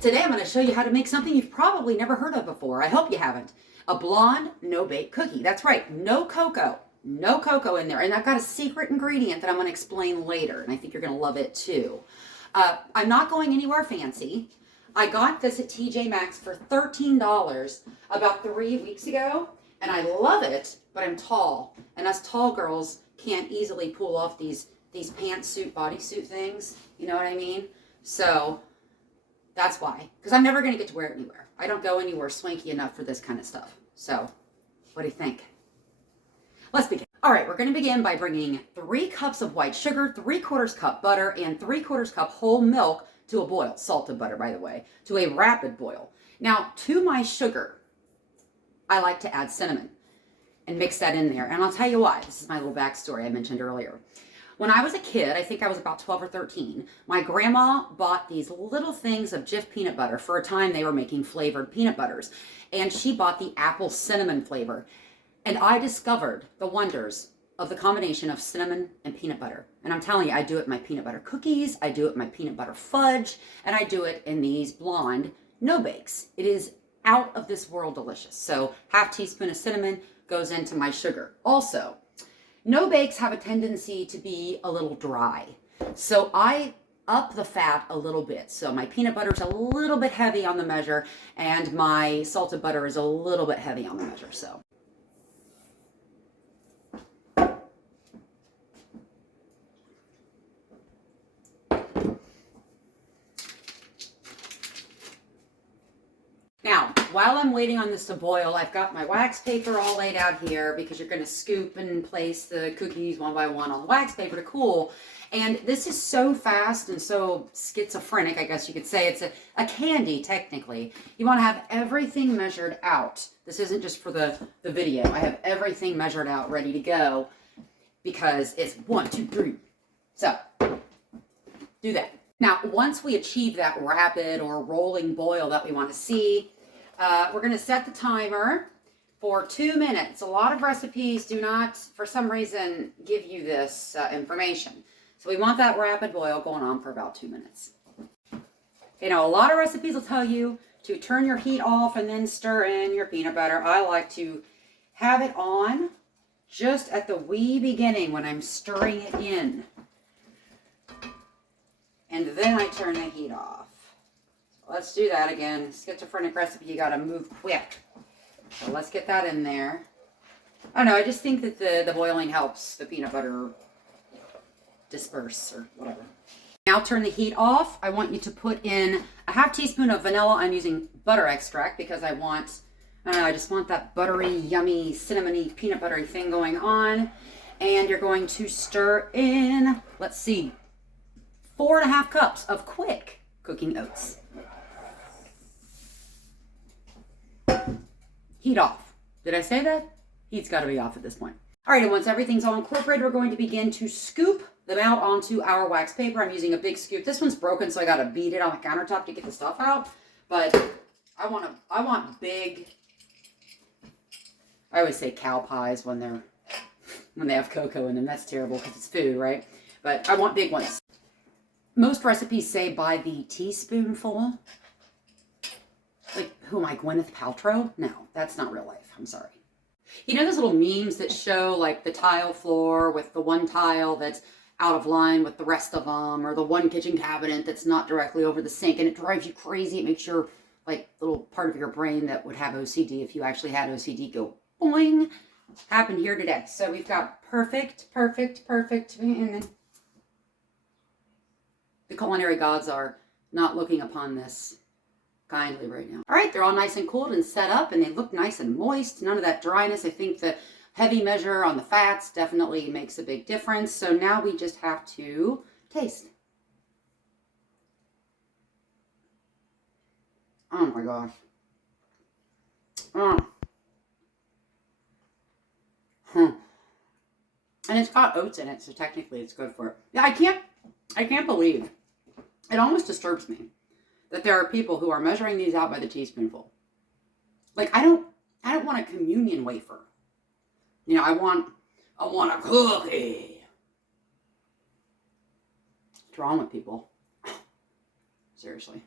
Today I'm going to show you how to make something you've probably never heard of before. I hope you haven't. A blonde no-bake cookie. That's right, no cocoa. No cocoa in there. And I've got a secret ingredient that I'm going to explain later, and I think you're going to love it too. I'm not going anywhere fancy. I got this at TJ Maxx for $13 about 3 weeks ago, and I love it, but I'm tall, and us tall girls can't easily pull off these pantsuit, bodysuit things. You know what I mean? So that's why, because I'm never going to get to wear it anywhere. I don't go anywhere swanky enough for this kind of stuff. So, what do you think? Let's begin. All right, we're going to begin by bringing 3 cups of white sugar, 3/4 cup butter, and 3/4 cup whole milk to a boil. Salted butter, by the way, to a rapid boil. Now, to my sugar, I like to add cinnamon and mix that in there. And I'll tell you why. This is my little backstory I mentioned earlier. When I was a kid, I think I was about 12 or 13, my grandma bought these little things of Jif peanut butter. For a time, they were making flavored peanut butters. And she bought the apple cinnamon flavor. And I discovered the wonders of the combination of cinnamon and peanut butter. And I'm telling you, I do it in my peanut butter cookies, I do it in my peanut butter fudge, and I do it in these blonde no-bakes. It is out of this world delicious. So half teaspoon of cinnamon goes into my sugar. Also, no-bakes have a tendency to be a little dry. So I up the fat a little bit. So my peanut butter is a little bit heavy on the measure, and my salted butter is a little bit heavy on the measure. So now, while I'm waiting on this to boil, I've got my wax paper all laid out here because you're going to scoop and place the cookies one by one on the wax paper to cool. And this is so fast and so schizophrenic, I guess you could say. It's a candy, technically. You want to have everything measured out. This isn't just for the video. I have everything measured out, ready to go, because it's 1, 2, 3. So, do that. Now, once we achieve that rapid or rolling boil that we want to see, we're going to set the timer for 2 minutes. A lot of recipes do not, for some reason, give you this information. So we want that rapid boil going on for about 2 minutes. You know, a lot of recipes will tell you to turn your heat off and then stir in your peanut butter. I like to have it on just at the wee beginning when I'm stirring it in. And then I turn the heat off. So let's do that again. Schizophrenic recipe, you gotta move quick. So let's get that in there. I don't know, I just think that the boiling helps the peanut butter disperse or whatever. Now turn the heat off. I want you to put in a half teaspoon of vanilla. I'm using butter extract because I just want that buttery, yummy, cinnamony, peanut buttery thing going on. And you're going to stir in, let's see, 4.5 cups of quick cooking oats. Heat off. Did I say that? Heat's got to be off at this point. All right, and once everything's all incorporated, we're going to begin to scoop them out onto our wax paper. I'm using a big scoop. This one's broken, so I got to beat it on the countertop to get the stuff out. But I want big. I always say cow pies when they have cocoa in them. That's terrible because it's food, right? But I want big ones. Most recipes say by the teaspoonful. Like, who am I, Gwyneth Paltrow? No, that's not real life. I'm sorry. You know those little memes that show, like, the tile floor with the one tile that's out of line with the rest of them, or the one kitchen cabinet that's not directly over the sink, and it drives you crazy. It makes your, like, little part of your brain that would have OCD, if you actually had OCD, go boing. Happened here today. So we've got perfect, and then the culinary gods are not looking upon this kindly right now. All right, they're all nice and cooled and set up, and they look nice and moist. None of that dryness. I think the heavy measure on the fats definitely makes a big difference. So now we just have to taste. Oh my gosh. And it's got oats in it, so technically it's good for it. Yeah, I can't believe, it almost disturbs me that there are people who are measuring these out by the teaspoonful. Like, I don't want a communion wafer. You know, I want a cookie. What's wrong with people? Seriously.